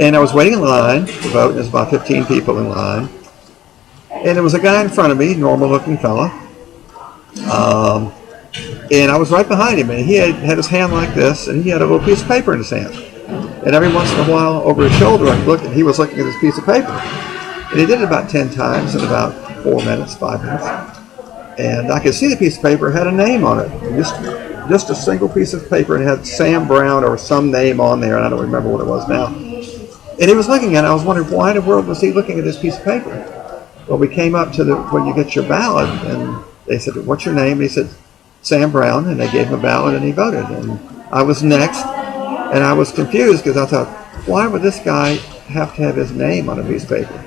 And I was waiting in line to vote. There's about 15 people in line. And there was a guy in front of me, normal looking fella. Um, and I was right behind him, and he had his hand like this, and he had a little piece of paper in his hand. And every once in a while, over his shoulder, I looked, and he was looking at this piece of paper. And he did it about 10 times in about 4 minutes, 5 minutes. And I could see the piece of paper had a name on it. Just a single piece of paper, and it had Sam Brown or some name on there, and I don't remember what it was now. And he was looking at it. I was wondering, why in the world was he looking at this piece of paper? Well, we came up to when you get your ballot, and they said, "What's your name?" And he said, "Sam Brown," and they gave him a ballot, and he voted. And I was next, and I was confused because I thought, why would this guy have to have his name on a piece of paper?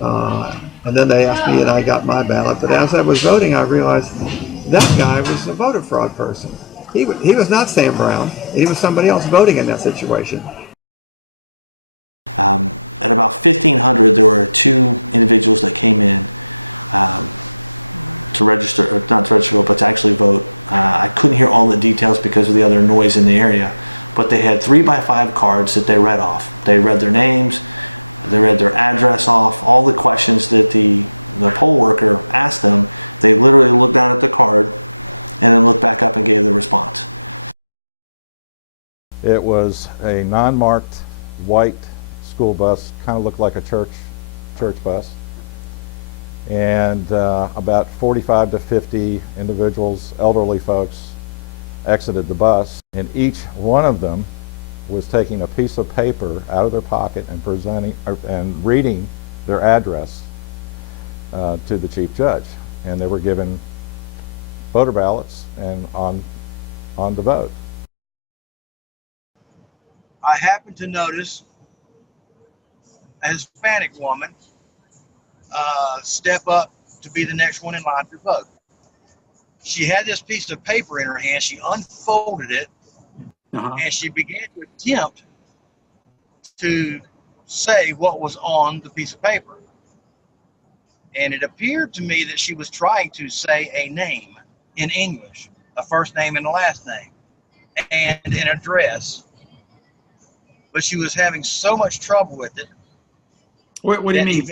And then they asked me, and I got my ballot. But as I was voting, I realized that guy was a voter fraud person. He was not Sam Brown. He was somebody else voting in that situation. It was a non-marked white school bus, kind of looked like a church bus, and about 45 to 50 individuals, elderly folks, exited the bus, and each one of them was taking a piece of paper out of their pocket and presenting and reading their address to the chief judge, and they were given voter ballots and on the vote. I happened to notice a Hispanic woman step up to be the next one in line to vote. She had this piece of paper in her hand. She unfolded it, and she began to attempt to say what was on the piece of paper. And it appeared to me that she was trying to say a name in English, a first name and a last name, and an address. But she was having so much trouble with it. What do you mean?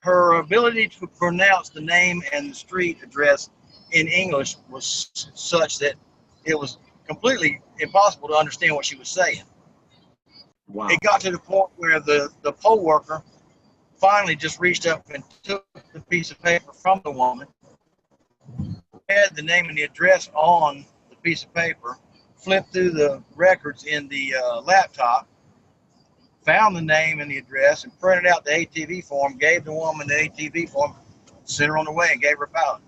Her ability to pronounce the name and the street address in English was such that it was completely impossible to understand what she was saying. Wow. It got to the point where the poll worker finally just reached up and took the piece of paper from the woman, had the name and the address on the piece of paper, flipped through the records in the laptop, found the name and the address, and printed out the ATV form, gave the woman the ATV form, sent her on the way, and gave her a ballot.